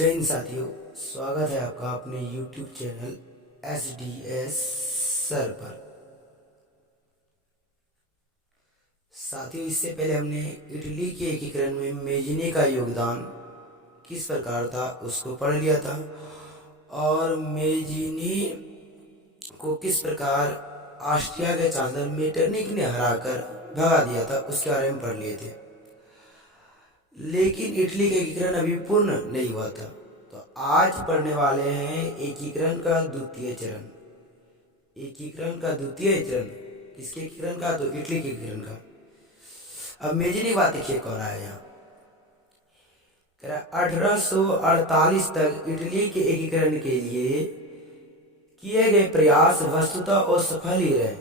जय हिंद साथियों, स्वागत है आपका अपने YouTube चैनल SDS सर पर। साथियों, इससे पहले हमने इटली के एकीकरण में मेजिनी का योगदान किस प्रकार था उसको पढ़ लिया था और मेजिनी को किस प्रकार ऑस्ट्रिया के चांसलर मेटरनिक ने हराकर भगा दिया था उसके बारे में पढ़ लिए थे। लेकिन इटली का एकीकरण अभी पूर्ण नहीं हुआ था, तो आज पढ़ने वाले हैं एकीकरण का द्वितीय चरण। एकीकरण का द्वितीय चरण किसके एकीकरण का? तो इटली के एकीकरण का। अब मेजिनी बात देखिए कह रहा है यहाँ 1848 तक इटली के एकीकरण के लिए किए गए प्रयास वस्तुतः असफल ही रहे।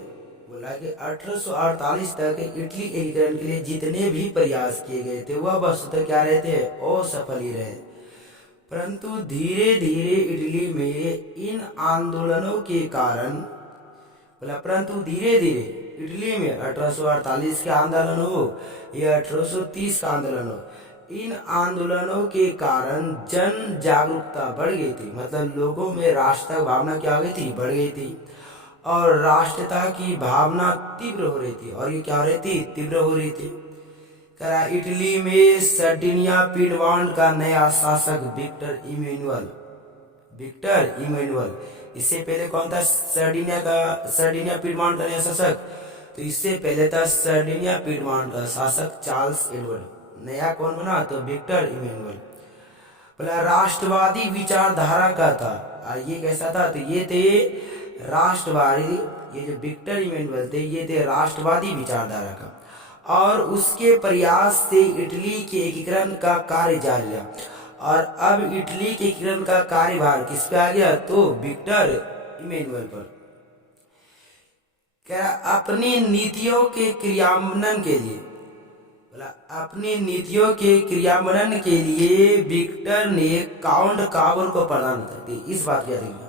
बोला कि 1848 तक इटली एकीकरण के लिए जितने भी प्रयास किए गए थे वह वस्तुतः क्या रहे थे? असफल ही रहे। परंतु धीरे धीरे इटली में इन आंदोलनों के कारण परंतु धीरे धीरे इटली में 1848 के आंदोलन हो या 1830 का आंदोलन हो, इन आंदोलनों के कारण जन जागरूकता बढ़ गई थी। मतलब लोगों में राष्ट्र भावना क्या हो गई थी? बढ़ गई थी और राष्ट्रता की भावना तीव्र हो रही थी। और ये क्या हो रही थी? तीव्र हो रही थी। करा इटली में सर्डिनिया पिडमॉन्ट का नया शासक विक्टर इमैनुअल। इससे पहले कौन था सर्डिनिया पिडमॉन्ट का नया शासक? तो इससे पहले था सर्डिनिया पिडमॉन्ट का शासक चार्ल्स एडवर्ड। नया कौन बना? तो विक्टर इमैनुअल। पहला राष्ट्रवादी विचारधारा का था। ये कैसा था? तो ये थे राष्ट्रवादी, ये जो विक्टर इमैनुअल थे ये थे राष्ट्रवादी विचारधारा का। और उसके प्रयास से इटली के एकीकरण का कार्य जारी रहा। और अब इटली के एकीकरण का कार्यभार किस पे आ गया? तो विक्टर इमैनुअल पर। क्या अपनी नीतियों के क्रियान्वयन के लिए विक्टर ने काउंट काबुल को प्रदान कर दी। इस बात को याद रखिएगा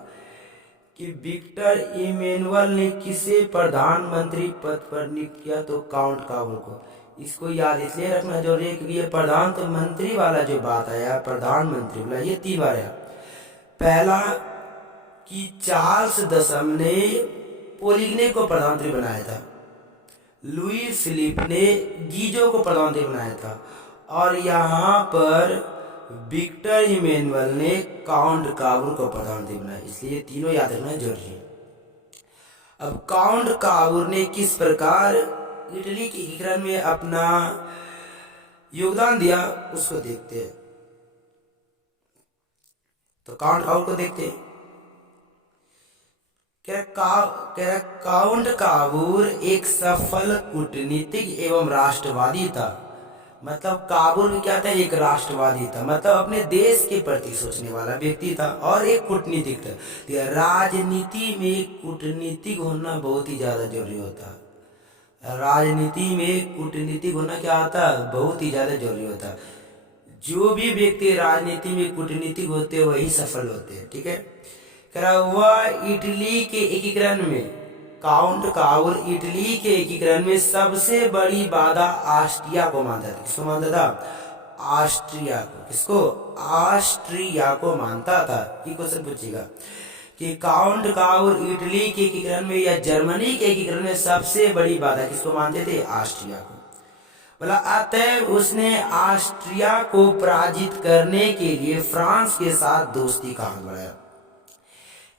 कि विक्टर इमैनुअल ने किसे प्रधानमंत्री पद पर नियुक्त किया? तो काउंट काबुल को। इसको याद इसलिए रखना जरूरी है क्योंकि ये प्रधानमंत्री वाला जो बात आया, प्रधानमंत्री वाला, ये 3 बार आया। पहला कि चार्ल्स दशम ने पोलिग्ने को प्रधानमंत्री बनाया था, लुई फिलिप ने गीजो को प्रधानमंत्री बनाया था, और यहाँ पर विक्टर इमैनुअल ने काउंट काबुल को प्रधानमंत्री बनाया। इसलिए तीनों याद रखना जरूरी है। अब काउंट काबुल ने किस प्रकार इटली के एकीकरण में अपना योगदान दिया उसको देखते हैं। तो काउंट काबुल को देखते हैं। काउंट काबुल एक सफल कूटनीतिक एवं राष्ट्रवादी था। मतलब काबुल क्या था? एक राष्ट्रवादी था, मतलब अपने देश के प्रति सोचने वाला व्यक्ति था और एक कूटनीतिक था। राजनीति में कूटनीतिक होना बहुत ही ज्यादा जरूरी होता है। राजनीति में कूटनीतिक होना क्या होता है? बहुत ही ज्यादा जरूरी होता है। जो भी व्यक्ति राजनीति में कूटनीतिक होते हैं वही सफल होते हैं। ठीक है। वह इटली के एकीकरण में काउंट काबुल इटली के एकीकरण में सबसे बड़ी बाधा ऑस्ट्रिया को मानता था। किसको मानता था? ऑस्ट्रिया को। किसको? ऑस्ट्रिया को मानता था। ये क्वेश्चन पूछेगा कि काउंट काबुल इटली के एकीकरण में या जर्मनी के एकीकरण में सबसे बड़ी बाधा किसको मानते थे? ऑस्ट्रिया को। बोला अतः उसने ऑस्ट्रिया को पराजित करने के लिए फ्रांस के साथ दोस्ती का हाथ बढ़ाया।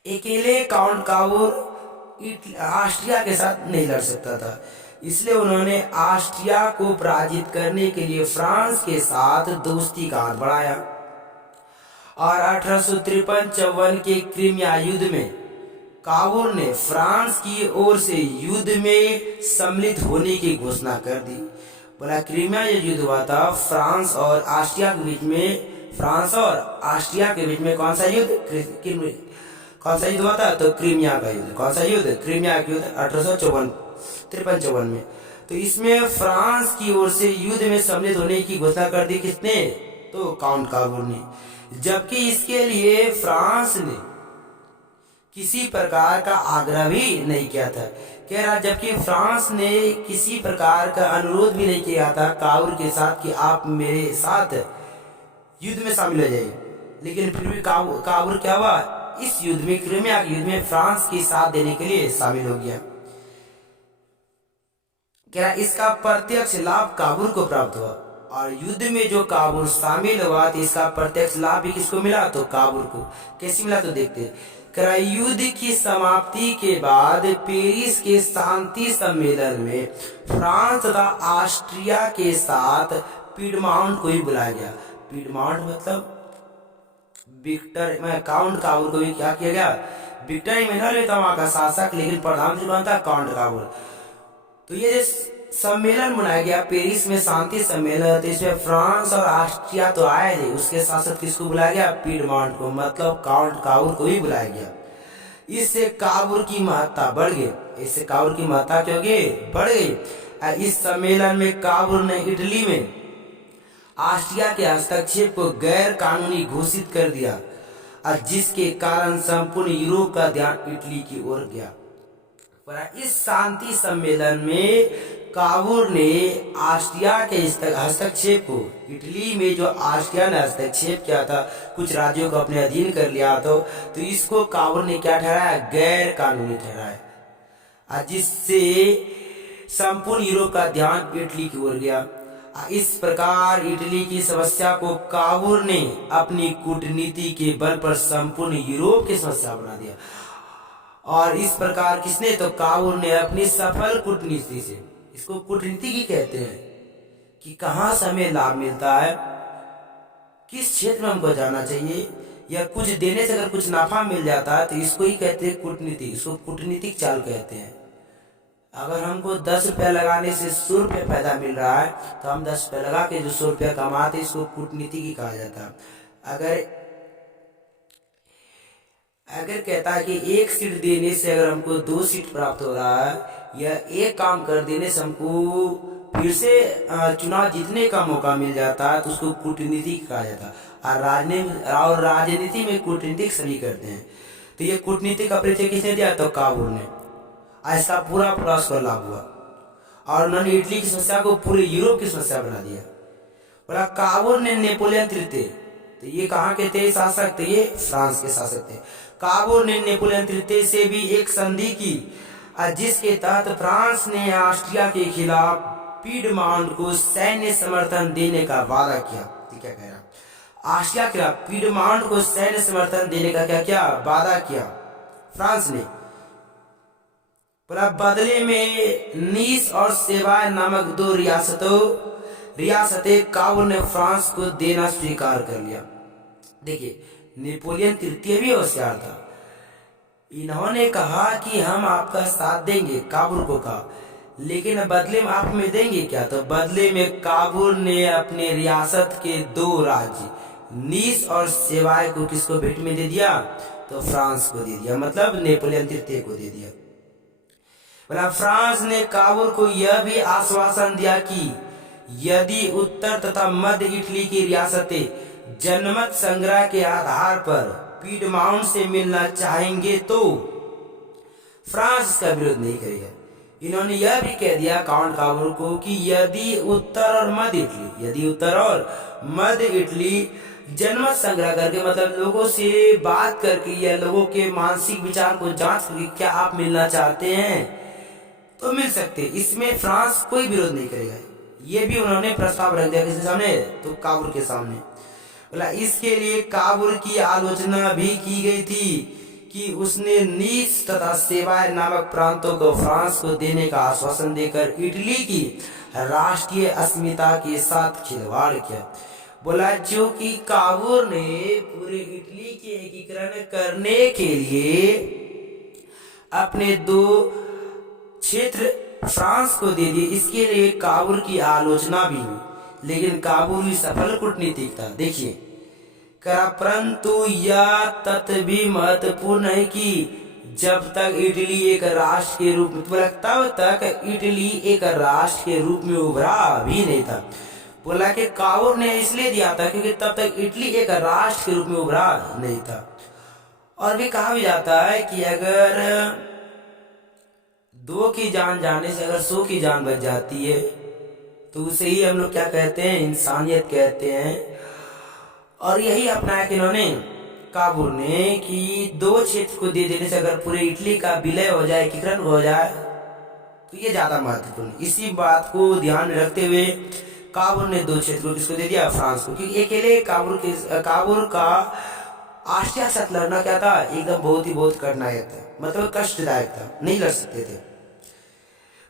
अकेले काउंट काबुल ऑस्ट्रिया के साथ नहीं लड़ सकता था, इसलिए उन्होंने ऑस्ट्रिया को पराजित करने के लिए फ्रांस के साथ दोस्ती का हाथ बढ़ाया। और 1853-54 के क्रीमिया युद्ध में काबुल ने फ्रांस की ओर से युद्ध में सम्मिलित होने की घोषणा कर दी। बोला क्रीमिया युद्ध हुआ था फ्रांस और ऑस्ट्रिया के बीच में। फ्रांस और ऑस्ट्रिया के बीच में कौन सा युद्ध? कौन सा युद्ध हुआ था? तो क्रीमिया का युद्ध। कौन सा युद्ध? क्रीमिया का युद्ध 1853-54 में। तो इसमें फ्रांस की ओर से युद्ध में सम्मिलित होने की घोषणा कर दी। किसने? तो काउंट काबुल ने। जबकि इसके लिए फ्रांस ने किसी प्रकार का आग्रह भी नहीं किया था। कह रहा जबकि फ्रांस ने किसी प्रकार का अनुरोध भी नहीं किया था काबुल के साथ कि आप मेरे साथ युद्ध में शामिल हो जाइए। लेकिन फिर भी काबुल क्या हुआ, इस युद्ध में, क्रीमिया के युद्ध में फ्रांस की साथ देने के लिए शामिल हो गया। क्या इसका प्रत्यक्ष लाभ काबुल को प्राप्त हुआ, और युद्ध में जो काबुल शामिल हुआ तो इसका प्रत्यक्ष लाभ भी किसको मिला, तो काबुल को। कैसे मिला तो देखते हैं। युद्ध की समाप्ति के बाद पेरिस के शांति सम्मेलन में फ्रांस तथा ऑस्ट्रिया के साथ पीडमाउंट को भी बुलाया गया। पीडमाउंट मतलब विक्टर में काउंट काबुल को भी क्या किया गया, विक्टर इमानुएल था वहां का शासक, लेकिन प्रधानमंत्री कौन था, काउंट काबुल। तो ये जो सम्मेलन मनाया गया पेरिस में, शांति सम्मेलन, तो इसमें फ्रांस और ऑस्ट्रिया तो आए थे, उसके साथ साथ किसको बुलाया गया, पीडमाउंट को, मतलब काउंट काबुल को भी बुलाया गया। इससे काबुल की महत्ता बढ़ गई, इससे काबुल की महत्ता क्यों बढ़ गई। इस सम्मेलन में काबुल ने इटली में ऑस्ट्रिया के हस्तक्षेप को गैर कानूनी घोषित कर दिया, और जिसके कारण संपूर्ण यूरोप का ध्यान इटली की ओर गया। पर इस शांति सम्मेलन में काबुल ने ऑस्ट्रिया के हस्तक्षेप को, इटली में जो ऑस्ट्रिया ने हस्तक्षेप किया था, कुछ राज्यों को अपने अधीन कर लिया तो इसको काबुल ने क्या ठहराया, गैर कानूनी ठहराया, जिससे संपूर्ण यूरोप का ध्यान इटली की ओर गया। इस प्रकार इटली की समस्या को काबुल ने अपनी कूटनीति के बल पर संपूर्ण यूरोप की समस्या बना दिया। और इस प्रकार किसने, तो काबुल ने अपनी सफल कूटनीति से, इसको कूटनीति की कहते हैं कि कहाँ से हमें लाभ मिलता है, किस क्षेत्र में हमको जाना चाहिए, या कुछ देने से अगर कुछ नाफा मिल जाता है तो इसको ही कहते हैं कूटनीति, इसको कूटनीतिक चाल कहते हैं। अगर हमको 10 रुपया लगाने से 100 रुपया फायदा मिल रहा है तो हम 10 रुपया लगा के जो 100 रुपया कमाते, इसको कूटनीति की कहा जाता है। अगर कहता है कि एक सीट देने से अगर हमको 2 सीट प्राप्त हो रहा है, या एक काम कर देने से हमको फिर से चुनाव जीतने का मौका मिल जाता है, तो उसको कूटनीति कहा जाता है। और राजनीति में कूटनीतिक सभी करते हैं। तो ये कूटनीति का परिचय किसने दिया, तो काबुल ने। ऐसा पूरा उसको लाभ हुआ, और उन्होंने इटली की समस्या को पूरे यूरोप की समस्या बना दिया। बोला काबुल ने नेपोलियन तृतीय, तो ये कहाँ के थे शासक, थे ये फ्रांस के शासक थे। काबुल ने नेपोलियन तृतीय से भी एक संधि की, जिसके तहत फ्रांस ने ऑस्ट्रिया के खिलाफ पीडमाउंट को सैन्य समर्थन देने का वादा किया। क्या कह रहा, ऑस्ट्रिया के खिलाफ पीडमाउंट को सैन्य समर्थन देने का क्या वादा किया फ्रांस ने। बदले में नीस और सेवाय नामक 2 रियासतें काबुल ने फ्रांस को देना स्वीकार कर लिया। देखिए नेपोलियन तृतीय भी होशियार था, इन्होंने कहा कि हम आपका साथ देंगे, काबुल को कहा, लेकिन बदले में आप में देंगे क्या, तो बदले में काबुल ने अपने रियासत के 2 राज्य नीस और सेवाय को किसको भेंट में दे दिया, तो फ्रांस को दे दिया, मतलब नेपोलियन तृतीय को दे दिया। फ्रांस ने काबुल को यह भी आश्वासन दिया कि यदि उत्तर तथा मध्य इटली की रियासतें जनमत संग्रह के आधार पर पीडमाउंट से मिलना चाहेंगे तो फ्रांस इसका विरोध नहीं करेगा। इन्होंने यह भी कह दिया काउंट काबुल को कि यदि उत्तर और मध्य इटली जनमत संग्रह करके, मतलब लोगों से बात करके या लोगों के मानसिक विचार को जांच करके क्या आप मिलना चाहते हैं तो मिल सकते, इसमें फ्रांस कोई विरोध नहीं करेगा। ये भी उन्होंने प्रस्ताव रख दिया किसके सामने, तो काबुल के सामने। बोला इसके लिए काबुल की आलोचना भी की गई थी कि उसने नीस तथा सेवाय नामक प्रांतों को फ्रांस को देने का आश्वासन देकर इटली की राष्ट्रीय अस्मिता के साथ खिलवाड़ किया। बोला जो कि काबुल ने पूरे इटली के एकीकरण करने के लिए अपने 2 क्षेत्र फ्रांस को दे दिए, इसके लिए काबुल की आलोचना भी हुई, लेकिन काबुल भी सफल कूटनीतिक था। देखिए परंतु यह तथ्य भी महत्वपूर्ण है कि जब तक इटली एक राष्ट्र के रूप में, तब तक इटली एक राष्ट्र के रूप में उभरा भी नहीं था। बोला कि काबुल ने इसलिए दिया था क्योंकि तब तक इटली एक राष्ट्र के रूप में उभरा नहीं था। और भी कहा भी जाता है कि अगर 2 की जान जाने से अगर 100 की जान बच जाती है तो उसे ही हम लोग क्या कहते हैं, इंसानियत कहते हैं। और यही अपनाया कि इन्होंने काबुल ने कि दो क्षेत्र को दे देने से अगर पूरे इटली का विलय हो जाए, एकीकरण हो जाए, तो ये ज्यादा महत्वपूर्ण। इसी बात को ध्यान में रखते हुए काबुल ने दो क्षेत्र को किसको दे दिया? फ्रांस को, क्योंकि अकेले काबुल का ऑस्ट्रिया के साथ लड़ना क्या था? एकदम बहुत कठिनाई था, मतलब कष्टदायक था, नहीं लड़ सकते थे।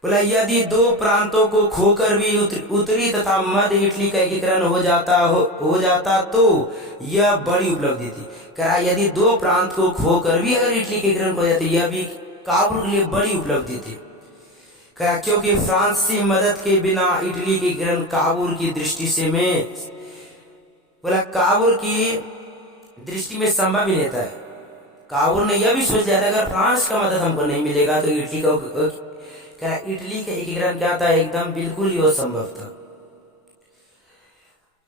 बोला यदि दो प्रांतों को खोकर भी उत्तरी तथा मध्य इटली का एकीकरण हो जाता तो यह बड़ी उपलब्धि थी। कहा यदि दो प्रांत को खोकर भी अगर इटली के एकीकरण हो जाती, यह भी काबुल के लिए बड़ी उपलब्धि थी। कहा क्योंकि फ्रांस से मदद के बिना इटली के एकीकरण काबुल की दृष्टि से में बोला काबुल की दृष्टि में संभव ही नहीं था। काबुल ने यह भी सोच लिया था अगर फ्रांस का मदद हमको नहीं मिलेगा तो इटली का एकीकरण क्या था? एकदम बिल्कुल ही असंभव था।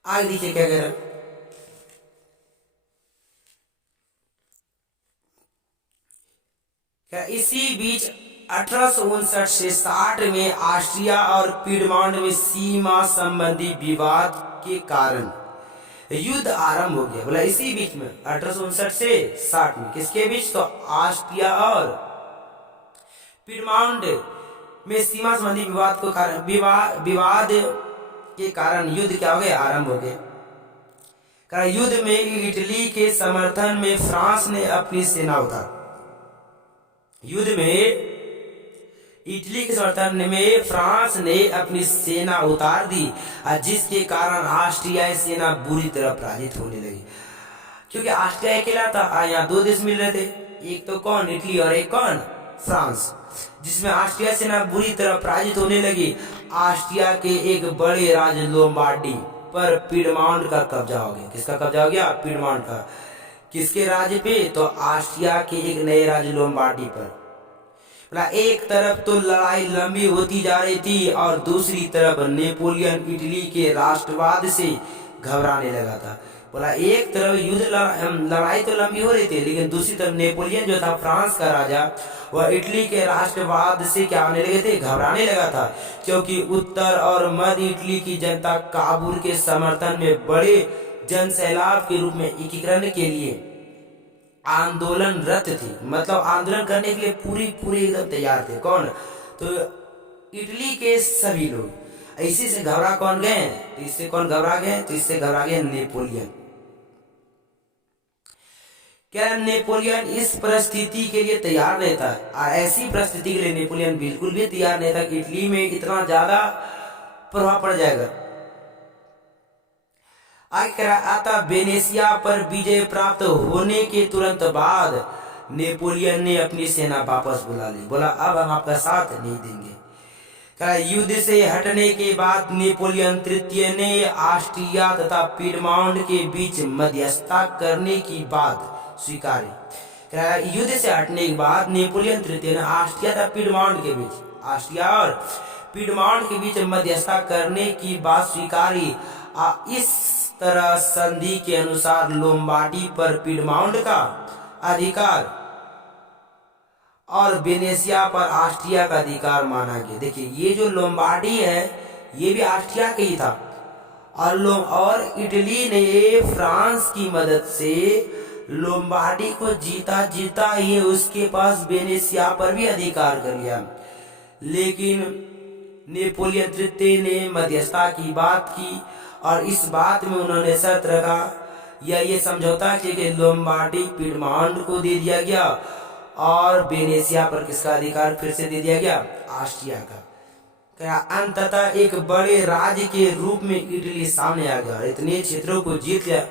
आगे देखिए क्या कह रहा, इसी बीच 1859 से 60 में ऑस्ट्रिया और पीडमॉन्ट में सीमा संबंधी विवाद के कारण युद्ध आरंभ हो गया। बोला इसी बीच में 1859 से 60 में किसके बीच? तो ऑस्ट्रिया और पीडमॉन्ट में सीमा संबंधी विवाद के कारण युद्ध क्या हो गया? आरंभ हो गया। युद्ध में इटली के समर्थन में फ्रांस ने अपनी सेना उतार युद्ध में इटली के समर्थन में फ्रांस ने अपनी सेना उतार दी, जिसके कारण ऑस्ट्रियाई सेना बुरी तरह पराजित होने लगी। क्योंकि ऑस्ट्रिया अकेला था, यहाँ दो देश मिल रहे थे, एक तो कौन? इटली, और एक कौन? फ्रांस, जिसमें ऑस्ट्रिया सेना बुरी तरह पराजित होने लगी। ऑस्ट्रिया के एक बड़े राज्य लोम्बार्डी पर पीडमॉन्ट का कब्जा हो गया। किसका कब्जा हो गया? पीडमॉन्ट का। किसके राज्य पे? तो ऑस्ट्रिया के एक नए राज्य लोम्बार्डी पर। एक तरफ तो लड़ाई लंबी होती जा रही थी और दूसरी तरफ नेपोलियन इटली के राष्ट्रवाद से घबराने लगा था। बोला एक तरफ लड़ाई तो लंबी हो रही थी, लेकिन दूसरी तरफ नेपोलियन जो था फ्रांस का राजा, वह इटली के राष्ट्रवाद से क्या होने लगे थे? घबराने लगा था। क्योंकि उत्तर और मध्य इटली की जनता काबुल के समर्थन में बड़े जनसैलाब के रूप में एकीकरण के लिए आंदोलनरत थी, मतलब आंदोलन करने के लिए पूरे एकदम तैयार थे। कौन? तो इटली के सभी लोग। इसी से घबरा कौन गए? तो इससे कौन घबरा गए? तो इससे घबरा गए नेपोलियन। क्या नेपोलियन इस परिस्थिति के लिए तैयार नहीं था? ऐसी परिस्थिति के लिए नेपोलियन बिल्कुल भी तैयार नहीं था कि इटली में इतना ज्यादा प्रभाव पड़ जाएगा। आता वेनेशिया पर विजय प्राप्त होने के तुरंत बाद नेपोलियन ने अपनी सेना वापस बुला ली। बोला अब हम आपका साथ नहीं देंगे। युद्ध से हटने के बाद नेपोलियन तृतीय ने ऑस्ट्रिया तथा पीडमॉन्ट के बीच मध्यस्थता करने की बात स्वीकारी। युद्ध से हटने के बाद नेपोलियन तृतीय ने ऑस्ट्रिया तथा पीडमॉन्ट के बीच ऑस्ट्रिया और पीडमॉन्ट के बीच मध्यस्थता करने की बात स्वीकारी। इस तरह संधि के अनुसार लोम्बार्डी पर पीडमॉन्ट का अधिकार और वेनेशिया पर ऑस्ट्रिया का अधिकार माना गया। देखिए ये जो लोम्बार्डी है ये भी ऑस्ट्रिया का ही था, और इटली ने फ्रांस की मदद से लोम्बार्डी को जीता ही उसके पास वेनेशिया पर भी अधिकार कर लिया। लेकिन नेपोलियन तृतीय ने मध्यस्थता की बात की और इस बात में उन्होंने शर्त रखा या ये समझौता किया कि लोम्बार्डी पीडमॉन्ट को दे दिया गया और वेनेशिया पर किसका अधिकार फिर से दे दिया गया? ऑस्ट्रिया का। अंततः एक बड़े राज्य के रूप में इटली सामने आ गया और इतने क्षेत्रों को जीत लिया।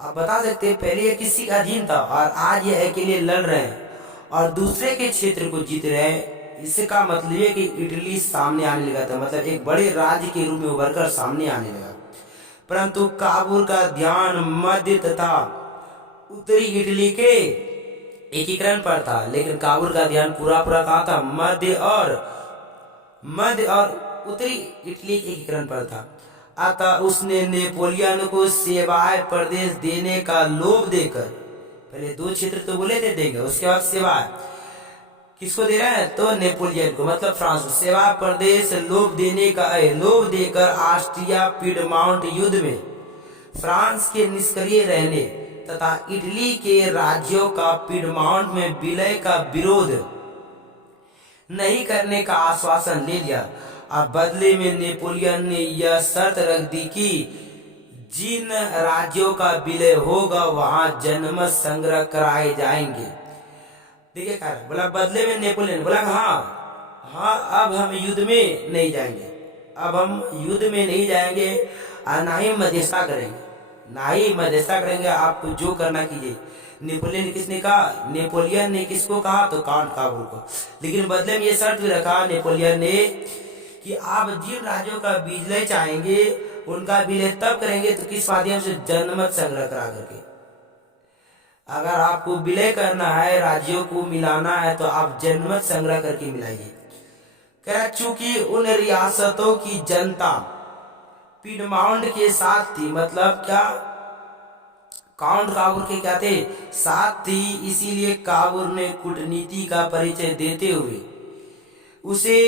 आप बता सकते हैं पहले ये किसी का अधीन था और आज ये अकेले लड़ रहे हैं और दूसरे के क्षेत्र को जीत रहे हैं। इसका मतलब है कि इटली सामने आने लगा था, मतलब एक बड़े राज्य के रूप में उभर कर सामने आने लगा। परंतु काबुल का ध्यान मध्य तथा उत्तरी इटली के एकीकरण पर था, लेकिन काबुल का ध्यान पूरा कहाँ था? मध्य और उत्तरी इटली के एकीकरण पर था। अतः उसने नेपोलियन को सेवाय प्रदेश देने का लोभ देकर, पहले दो क्षेत्र तो बोले थे देंगे, उसके बाद सेवाय किसको दे रहा है? तो नेपोलियन को, मतलब फ्रांस को सेवा प्रदेश लोभ देकर ऑस्ट्रिया पीडमॉन्ट युद्ध में फ्रांस के निष्क्रिय रहने तथा इटली के राज्यों का पिडमॉन्ट में विलय का विरोध नहीं करने का आश्वासन ले लिया। अब बदले में नेपोलियन ने यह शर्त रख दी कि जिन राज्यों का विलय होगा वहां जनमत संग्रह कराए जाएंगे। देखिए क्या बोला, बदले में नेपोलियन बोला हाँ हाँ अब हम युद्ध में नहीं जाएंगे, अब हम युद्ध में नहीं जाएंगे और ना ही मध्यस्थता करेंगे, ना ही मध्यस्थता करेंगे, आपको जो करना कीजिए। नेपोलियन किसने कहा? नेपोलियन ने किसको कहा? तो काउंट काबूल को। लेकिन बदले में ये शर्त भी रखा नेपोलियन ने कि आप जिन राज्यों का विलय चाहेंगे उनका विलय तब करेंगे तो किस माध्यम से? जनमत संग्रह करा करके। अगर आपको विलय करना है, राज्यों को मिलाना है, तो आप जनमत संग्रह करके मिलाइए। कह रहा चूंकि उन रियासतों की जनता पिडमाउंट के साथ थी, मतलब क्या काउंट काबूल के क्या थे? साथ थी, इसीलिए काबूल ने कूटनीति का परिचय देते हुए उसे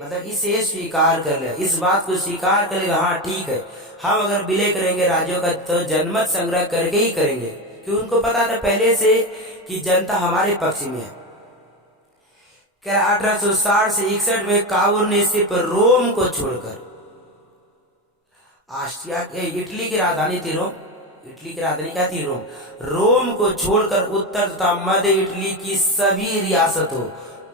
मतलब इसे स्वीकार कर लिया, इस बात को स्वीकार कर लिया हाँ ठीक है, हम अगर विलय करेंगे राज्यों का तो जनमत संग्रह करके ही करेंगे, क्योंकि उनको पता था पहले से कि जनता हमारे पक्ष में है। 1860 से 61 में काबूल ने सिर्फ रोम को छोड़कर ऑस्ट्रिया इटली की राजधानी थी रोम, इटली की राजधानी क्या थी? रोम। रोम को छोड़कर उत्तर तथा मध्य इटली की सभी रियासतों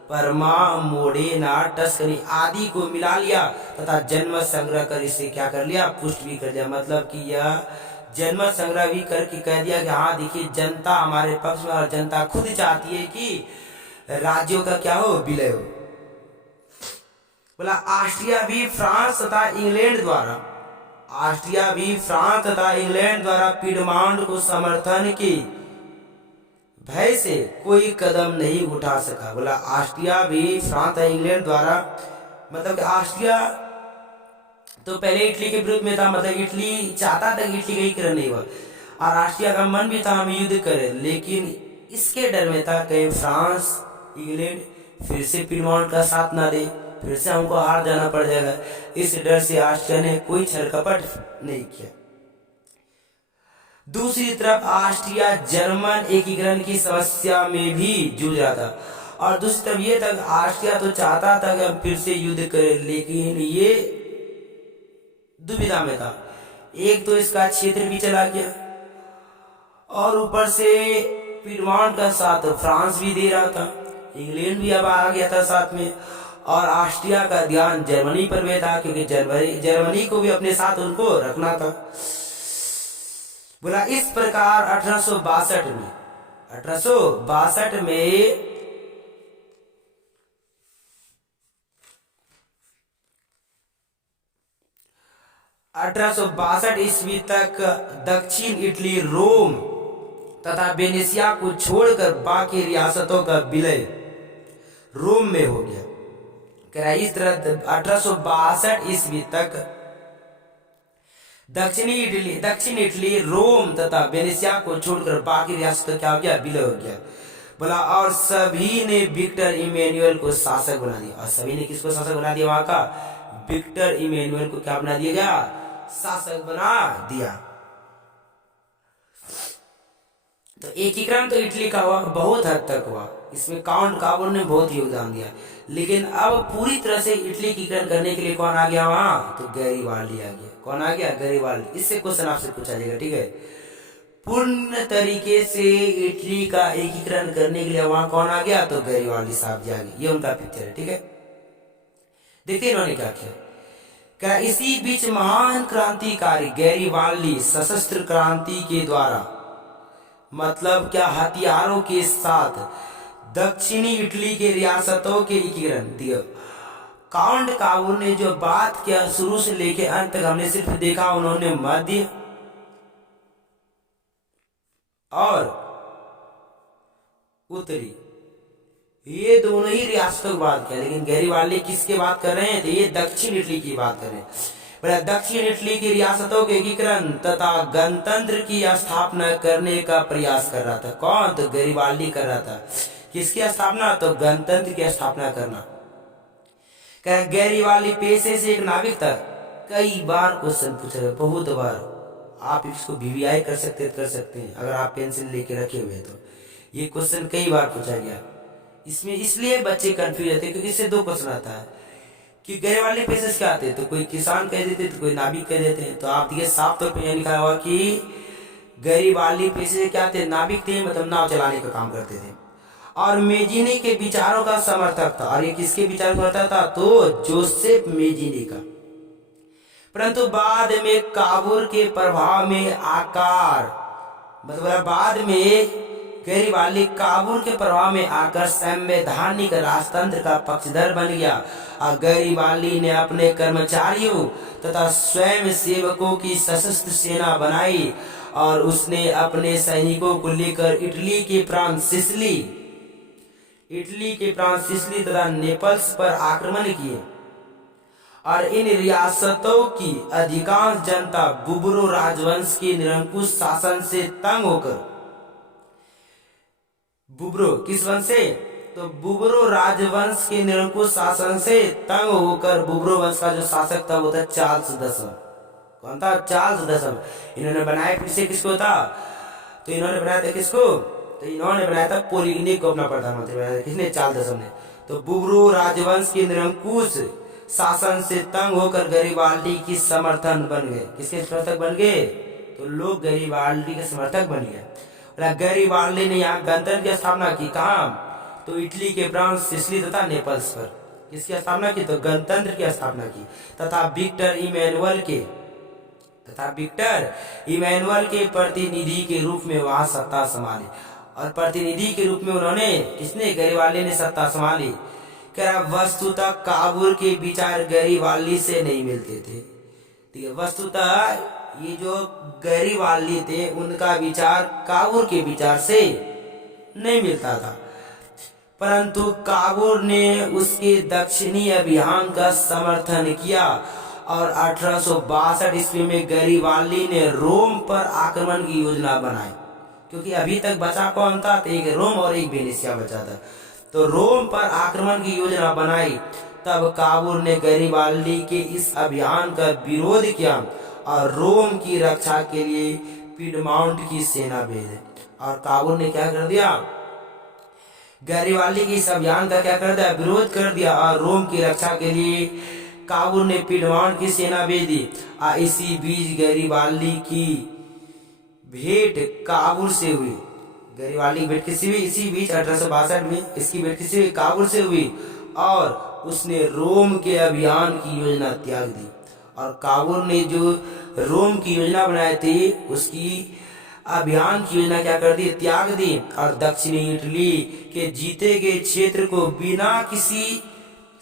परमा, मोडेना, टस्कनी आदि को मिला लिया तथा जनमत संग्रह कर इसे क्या कर लिया? पुष्ट भी कर दिया। मतलब कि यह जनमत संग्रह भी करके कह दिया कि हाँ देखिए जनता हमारे पक्ष में और जनता खुद चाहती है कि राज्यों का क्या हो? विलय हो। बोला ऑस्ट्रिया भी फ्रांस तथा इंग्लैंड द्वारा पिडमाउंट को समर्थन की भय से कोई कदम नहीं उठा सका। बोला ऑस्ट्रिया भी फ्रांस और इंग्लैंड द्वारा, मतलब ऑस्ट्रिया तो पहले इटली के विरुद्ध में था, मतलब इटली चाहता था कि इटली का एकीकरण नहीं हुआ और ऑस्ट्रिया का मन भी था हम युद्ध करें, लेकिन इसके डर में था कहीं फ्रांस इंग्लैंड फिर से पिडमाउंट का साथ ना दे, फिर से हमको हार जाना पड़ जाएगा। इस डर से ऑस्ट्रिया ने कोई छलकपट नहीं किया। दूसरी तरफ ऑस्ट्रिया जर्मन एकीकरण की समस्या में भी जूझ रहा था और दूसरी तरफ ये तक ऑस्ट्रिया तो चाहता था कि हम फिर से युद्ध करें, लेकिन ये दुविधा में था। एक तो इसका क्षेत्र भी चला गया और ऊपर से पिडमाउंट का साथ फ्रांस भी दे रहा था, इंग्लैंड भी अब आ गया था साथ में और ऑस्ट्रिया का ध्यान जर्मनी पर भी था क्योंकि जर्मनी को भी अपने साथ उनको रखना था। बोला इस प्रकार 1862 ईस्वी तक दक्षिण इटली, रोम तथा वेनेशिया को छोड़कर बाकी रियासतों का विलय रोम में हो गया। इस तरह 1862 ईस्वी तक दक्षिण इटली, रोम तथा वेनेशिया को छोड़कर बाकी रियासतों क्या हो गया? विलय हो गया। बोला और सभी ने विक्टर इमैनुअल को शासक बना दिया। और सभी ने किसको शासक बना दिया? वहां का विक्टर इमैनुअल को क्या बना दिया गया? शासक बना दिया। तो एकीकरण तो इटली का हुआ, बहुत हद तक हुआ, इसमें काउंट काबूल ने बहुत योगदान दिया, लेकिन अब पूरी तरह से इटली एकीकरण करने के लिए कौन आ गया वहां? तो गैरीबाल्डी आ गया। कौन आ गया? गैरीबाल्डी। इससे क्वेश्चन आपसे पूछा जाएगा, ठीक है। पूर्ण तरीके से इटली का एकीकरण करने के लिए वहां कौन आ गया? तो गैरीबाल्डी साहब जी आ गए। ये उनका पिक्चर है, ठीक है। देखते इन्होंने क्या किया। क्या इसी बीच महान क्रांतिकारी गैरीबाल्डी सशस्त्र क्रांति के द्वारा, मतलब क्या हथियारों के साथ दक्षिणी इटली के रियासतों के एकीकरण दिया। काउंट काबूल ने जो बात किया शुरू से लेके अंत तक हमने सिर्फ देखा, उन्होंने मध्य और उत्तरी ये दोनों ही रियासतों की बात किया, लेकिन गैरीबाल्डी किसके बात कर रहे हैं? तो ये दक्षिण इटली की बात कर रहे हैं। दक्षिण इटली की रियासतों के एकीकरण तथा गणतंत्र की स्थापना करने का प्रयास कर रहा था। कौन? तो गैरीबाल्डी कर रहा था। किसकी स्थापना? तो गणतंत्र की स्थापना करना। गैरीबाल्डी पेशे से एक नाविक था। कई बार क्वेश्चन पूछा, बहुत बार आप इसको वीवीआई कर सकते हैं अगर आप पेंसिल लेके रखे हुए हैं तो। ये क्वेश्चन कई बार पूछा गया। इसमें इसलिए बच्चे कंफ्यूज होते हैं क्योंकि इससे दो क्वेश्चन आता है कि गरिबाल्दी पेशेस क्या आते हैं, तो कोई किसान कह देते तो कोई नाविक कह देते हैं। तो आप देखिए साफ तौर पर यह लिखा हुआ कि गरिबाल्दी पेशे क्या थे, नाविक थे, मतलब नाव चलाने का काम करते थे और मेजिनी के विचारों का समर्थक था। और ये किसके विचारों का समर्थक था, तो जोसेफ मेजिनी का। परंतु बाद में काबूल के प्रभाव में आकर, मतलब बाद में गरिबाल्दी काबूल के प्रभाव में आकर संवैधानिक राजतंत्र का पक्षधर बन गया और गरिबाल्दी ने अपने कर्मचारियों तथा स्वयं सेवकों की सशस्त्र सेना बनाई और उसने अपने सैनिकों को लेकर इटली के प्रांत सिसिली तथा नेपल्स पर आक्रमण किए और इन रियासतों की अधिकांश जनता बुबरो राजवंश के निरंकुश शासन से तंग होकर, बुबरो किस वंश से, तो बुबरो राजवंश के निरंकुश शासन से तंग होकर, बुबरो वंश का जो शासक था वो था चार्ल्स दसम। कौन था, चार्ल्स दसम। इन्होंने बनाया फिर से किसको था, तो इन्होंने बनाया था किसको, तो इन्होंने बनाया था पोलिगनी को अपना प्रधानमंत्री बनाया था। किसने, चार्ल्स दसम ने। तो बुबरो राजवंश के निरंकुश शासन से तंग होकर गरिबाल्दी की समर्थन बन गए। किसके समर्थक बन गए, तो लोग गरिबाल्दी के समर्थक बन गए। गरिबाल्दी ने यहाँ गणतंत्र की स्थापना की। कहाँ, तो इटली के प्रांत सिसिली तथा नेपल्स पर। किसकी स्थापना की, तो गणतंत्र की स्थापना की तथा विक्टर इमैनुअल के प्रतिनिधि के रूप में वहां सत्ता संभाली। और प्रतिनिधि के रूप में उन्होंने, किसने, गरिबाल्दी ने सत्ता संभाली। क्या वस्तुतः काबूल के विचार गरिबाल्दी से नहीं मिलते थे। ठीक है, वस्तुतः ये जो गरिबाल्दी थे उनका विचार काबूल के विचार से नहीं मिलता था, परंतु काबूल ने उसके दक्षिणी अभियान का समर्थन किया और 1862 ईस्वी में गरिबाल्दी ने रोम पर आक्रमण की योजना बनाई। क्योंकि अभी तक बचा कौन था, तो एक रोम और एक वेनेशिया बचा था। तो रोम पर आक्रमण की योजना बनाई। तब काबूल ने गरिबाल्दी के इस अभियान का विरोध किया और रोम की रक्षा के लिए पीडमाउंट की सेना भेजी। और काबूल ने क्या कर दिया, गरिबाल्दी के इस अभियान का क्या कर दिया, विरोध कर दिया और रोम की रक्षा के लिए काबूल ने पीडमाउंट की सेना भेज दी। इसी बीच गरिबाल्दी की भेंट काबूल से हुई। गरिबाल्दी की भेंट किसी हुई, इसी बीच 1862 में इसकी भेंट किसी हुई, काबूल से हुई और उसने रोम के अभियान की योजना त्याग दी। और काबूल ने जो रोम की योजना बनाई थी उसकी अभियान की योजना क्या कर दी, त्याग दी और दक्षिणी इटली के जीते गए क्षेत्र को बिना किसी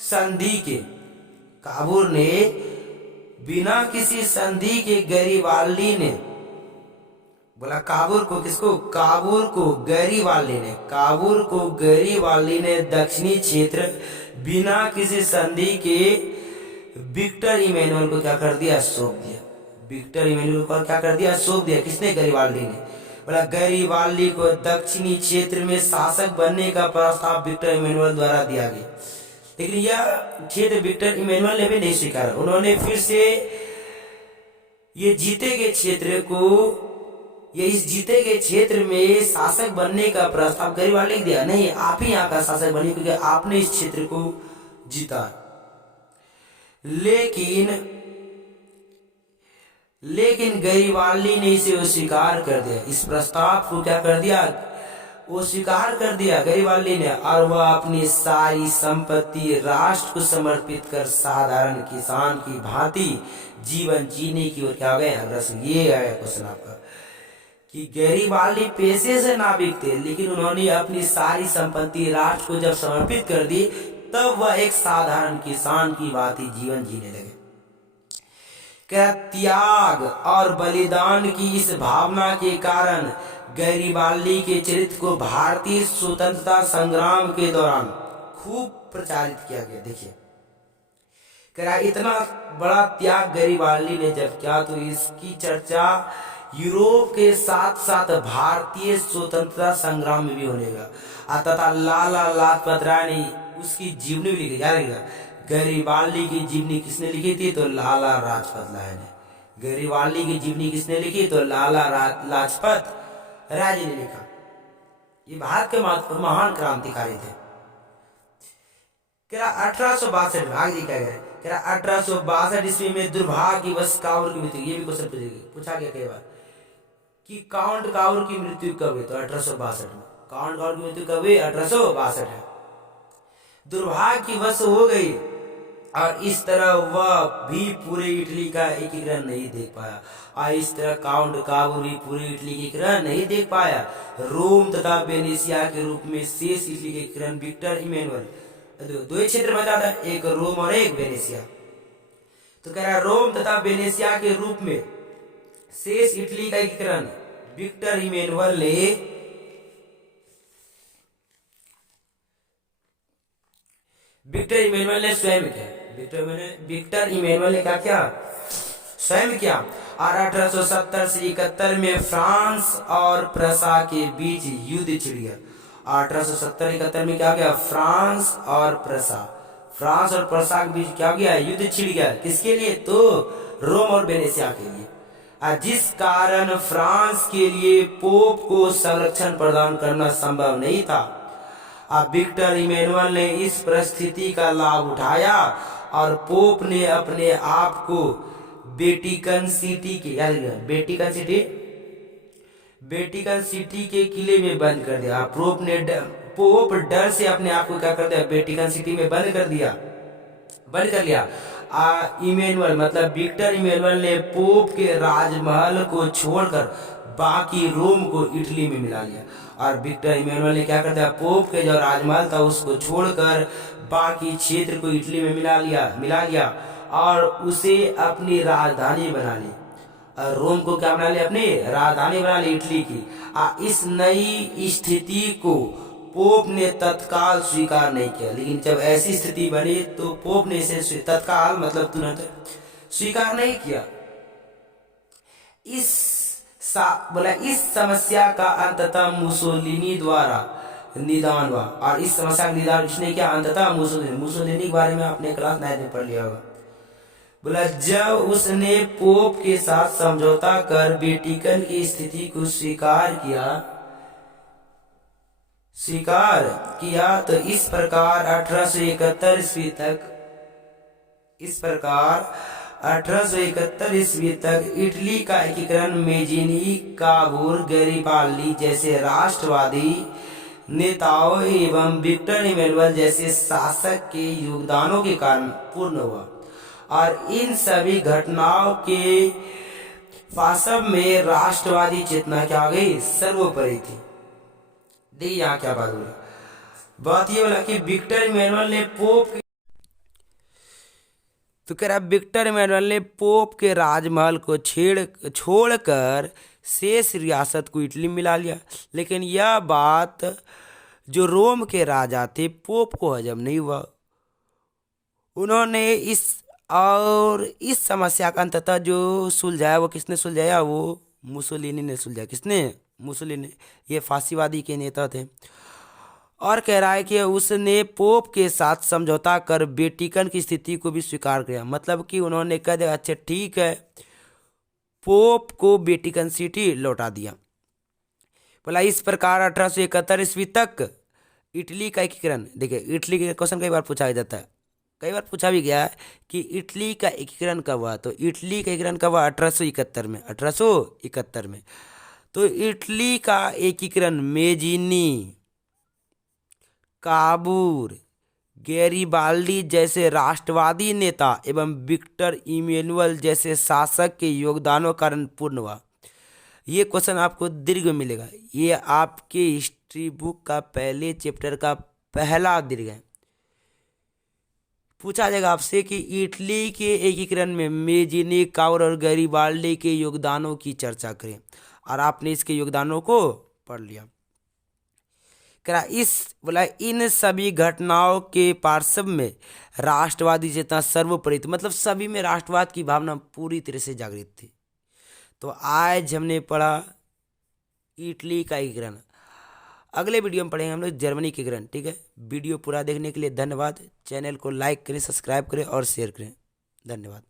संधि के, काबूल ने बिना किसी संधि के, गरिबाल्दी ने बोला काबूल को, किसको, काबूल को गरिबाल्दी ने दक्षिणी क्षेत्र बिना किसी संधि के विक्टर इमैनुअल को क्या कर दिया, सौंप दिया। विक्टर इमैनुअल को क्या कर दिया, सौंप दिया। किसने, गरिबाल्दी ने। बोला गरिबाल्दी को दक्षिणी क्षेत्र में शासक बनने का प्रस्ताव विक्टर इमैनुअल द्वारा दिया गया, लेकिन यह क्षेत्र विक्टर इमैनुअल ने भी नहीं स्वीकारा। उन्होंने फिर से ये जीते गए क्षेत्र को, इस जीते गए क्षेत्र में शासक बनने का प्रस्ताव गरिबाल्दी ने दिया। नहीं, आप ही यहाँ का शासक बनिए क्योंकि आपने इस क्षेत्र को जीता। लेकिन गरिबाल्दी ने इसे अस्वीकार कर दिया। इस प्रस्ताव को क्या कर दिया, वो स्वीकार कर दिया गरिबाल्दी ने। और वह अपनी सारी संपत्ति राष्ट्र को समर्पित कर साधारण किसान की भांति जीवन जीने की ओर क्या गए, अग्रसर। ये आया क्वेश्चन आपका कि गरिबाल्दी पेशे से नाविक थे, लेकिन उन्होंने अपनी सारी संपत्ति राष्ट्र को जब समर्पित कर दी तब वह एक साधारण किसान की भांति जीवन जीने लगे। क्या त्याग और बलिदान की इस भावना के कारण गरिबाल्दी के चरित्र को भारतीय स्वतंत्रता संग्राम के दौरान खूब प्रचारित किया गया। देखिए, क्या इतना बड़ा त्याग गरिबाल्दी ने जब किया तो इसकी चर्चा यूरोप के साथ साथ भारतीय स्वतंत्रता संग्राम में भी होने लगा। तथा लाला लाजपत राय ने उसकी जीवनी लिखी। याद रखिएगा, गरिबाल्दी की जीवनी किसने लिखी थी, तो लाला लाजपत राय ने गरीवाली की जीवनी किसने लिखी? तो लाला लाजपत राय जी ने लिखा। ये भारत के महान क्रांतिकारी थे। 1862 में आगे क्या कह रहे, 1862 ईस्वी में दुर्भाग्यवश काउर की मृत्यु। ये भी क्वेश्चन पूछा गया कई बार कि काउंट काउर की मृत्यु कब हुई? तो 1862 में। काउंट काउर की मृत्यु कब हुई? 1862 है। दुर्भाग्यवश हो गई, और इस तरह वह भी पूरे इटली का एकीकरण नहीं देख पाया। और इस तरह काउंट काउर भी पूरे इटली का एकीकरण नहीं देख पाया। रोम तथा वेनेशिया के रूप में शेष इटली के एकीकरण विक्टर इमैनुअल, दो ही क्षेत्र बचा था, एक रोम और एक वेनेशिया। तो कह रहा रोम तथा वेनेशिया के रूप में शेष इटली का एकीकरण विक्टर इमैनुअल ने स्वयं किया। विक्टर इमैनुअल ने क्या किया? स्वयं किया। और 1870 से 71 में फ्रांस और प्रसा के बीच युद्ध छिड़ गया। 1870-71 में क्या गया? फ्रांस और प्रसा के बीच क्या गया? युद्ध छिड़ गया। किसके लिए? तो रोम और वेनेशिया के लिए। जिस कारण फ्रांस के लिए पोप को संरक्षण प्रदान करना संभव नहीं था। विक्टर इमैनुअल ने इस परिस्थिति का लाभ उठाया और पोप ने अपने आप को वेटिकन सिटी के किले में बंद कर दिया। पोप डर से अपने आप को क्या कर दिया? वेटिकन सिटी में बंद कर लिया। इमैनुअल मतलब विक्टर इमैनुअल ने पोप के राजमहल को छोड़कर बाकी रोम को इटली में मिला लिया। और विक्टर इमैनुअल ने क्या कर दिया? पोप के जो राजमहल था उसको छोड़कर बाकी क्षेत्र को इटली में मिला लिया और उसे अपनी राजधानी बना ली। और रोम को क्या बना लिया? अपनी राजधानी बना ली इटली की। इस नई स्थिति को पोप ने तत्काल स्वीकार नहीं किया। लेकिन जब ऐसी स्थिति बनी तो पोप ने इसे तत्काल मतलब तुरंत स्वीकार नहीं किया। इस समस्या का अंततः मुसोलिनी द्वारा निदान हुआ। और इस समस्या का निदान किसने किया? अंततः मुसोलिनी के बारे में आपने क्लास 9 में पढ़ लिया होगा। बोला जब उसने पोप के साथ समझौता कर वेटिकन की स्थिति को स्वीकार किया तो इस प्रकार 1871 ईस्वी तक इटली का एकीकरण मेजिनी, काबूर, गैरिबाल्डी जैसे राष्ट्रवादी नेताओं एवं विक्टर इमैनुअल जैसे शासक के योगदानों के कारण पूर्ण हुआ। और इन सभी घटनाओं के फासब में राष्ट्रवादी चेतना क्या हो गई? सर्वोपरि थी। देखिए यहाँ क्या बात बोला, बात ये बोला कि विक्टर इमैनुअल ने पोप के राजमहल को छोड़कर शेष रियासत को इटली में मिला लिया। लेकिन यह बात जो रोम के राजा थे पोप को हजम नहीं हुआ। उन्होंने इस समस्या का अंततः जो सुलझाया वो किसने सुलझाया? वो मुसोलिनी ने सुलझाया। किसने? मुसोलिनी। ये फांसीवादी के नेता थे। और कह रहा है कि उसने पोप के साथ समझौता कर वेटिकन की स्थिति को भी स्वीकार किया। मतलब कि उन्होंने कह दिया अच्छा ठीक है, पोप को वेटिकन सिटी लौटा दिया। बोला इस प्रकार 1871 ईस्वी तक इटली का एकीकरण। देखिए इटली का क्वेश्चन कई बार पूछा जाता है, कई बार पूछा भी गया है कि इटली का एकीकरण कब हुआ? तो इटली का एकीकरण कब हुआ? 1871 में। तो इटली का एकीकरण मेजिनी, काबूर, गैरिबाल्डी जैसे राष्ट्रवादी नेता एवं विक्टर इमैनुअल जैसे शासक के योगदानों कारण पूर्ण हुआ। ये क्वेश्चन आपको दीर्घ में मिलेगा। ये आपके हिस्ट्री बुक का पहले चैप्टर का पहला दीर्घ है। पूछा जाएगा आपसे कि इटली के एकीकरण में मेजिनी, काउर और गैरिबाल्डी के योगदानों की चर्चा करें, और आपने इसके योगदानों को पढ़ लिया। इन सभी घटनाओं के पार्श्व में राष्ट्रवादी चेतना सर्वोपरि थी। मतलब सभी में राष्ट्रवाद की भावना पूरी तरह से जागृत थी। तो आज हमने पढ़ा इटली का एकीकरण। अगले वीडियो में पढ़ेंगे हम लोग जर्मनी के एकीकरण। ठीक है, वीडियो पूरा देखने के लिए धन्यवाद। चैनल को लाइक करें, सब्सक्राइब करें और शेयर करें। धन्यवाद।